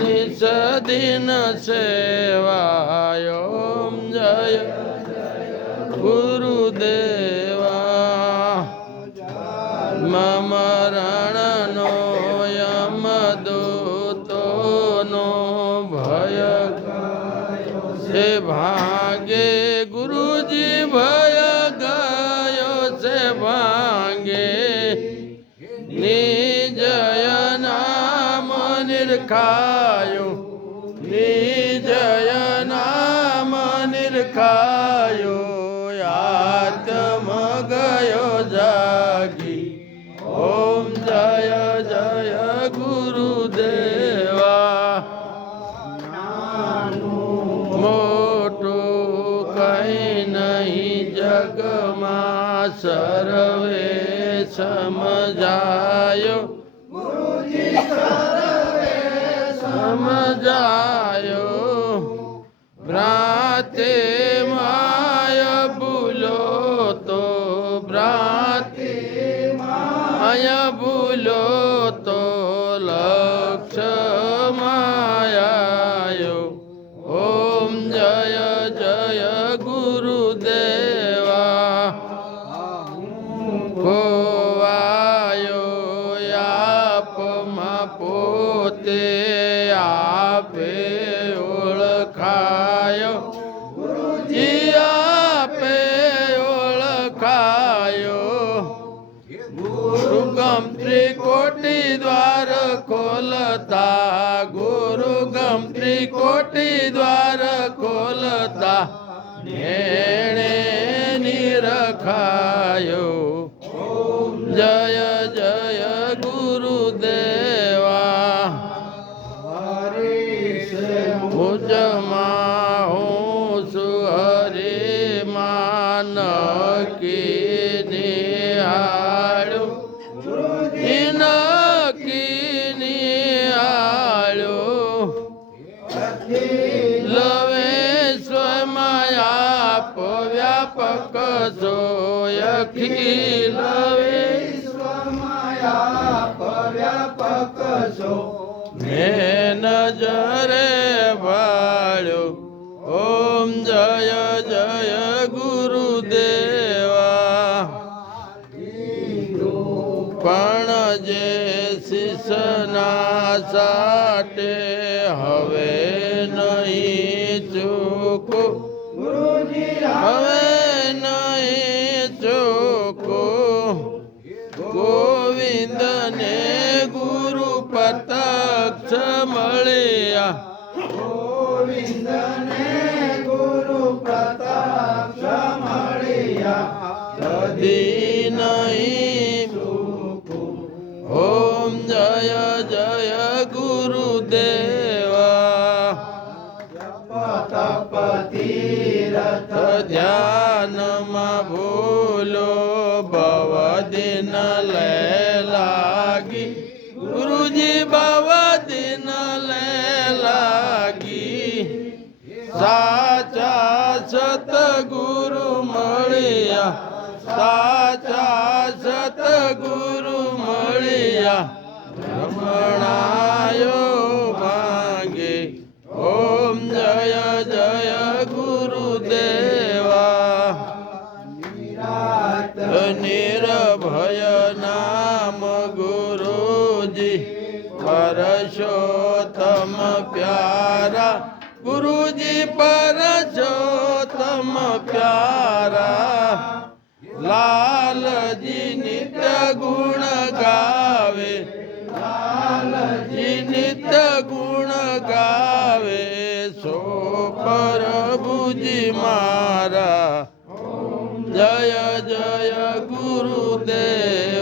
નિસદિન સેવાયોમ જય ગુરુદેવા છે ભાગે ગુરુજી ભય ગયો છે ભાંગે નિજય નામ નિરખાયો નિજય નામ નિરખાયો આત્મ ગયો જાગી ઓમ જય જય ગુરુદેવા જગમાં સર્વે સમજાયો સમજાયો ભ્રાતે માય ભૂલો તો ભ્રાતે માય ભૂલો તો લક્ષ માયાયો ઓમ જય જય ગુરુદેવા ત્રિકોટી દ્વાર ખોલતા એણે નિરખાયો. જય જય ગુરુદેવા. ભુજમાં હું સુહરી માન જોય લવે મેં નજરે વાળ્યો ઓમ જય જય ગુરુદેવા પણ જે શિષના સાટે હવે નહીં ચૂકો પ્રત્યક્ષ મળ્યા. કદી નહીં. ઓમ જય જય ગુરુદેવા. ધ્યાનમાં ભૂલો ભવ દિન સાચા સતગુરુ મળ્યા, રમણાયો ભાંગે. ઓમ જય જય ગુરુદેવા. નિર્ભય નામ ગુરુજી પરશોત્તમ પ્યારા. ગુરુજી પરશોત્તમ પ્રભુજી મારા. જય જય ગુરુદેવા.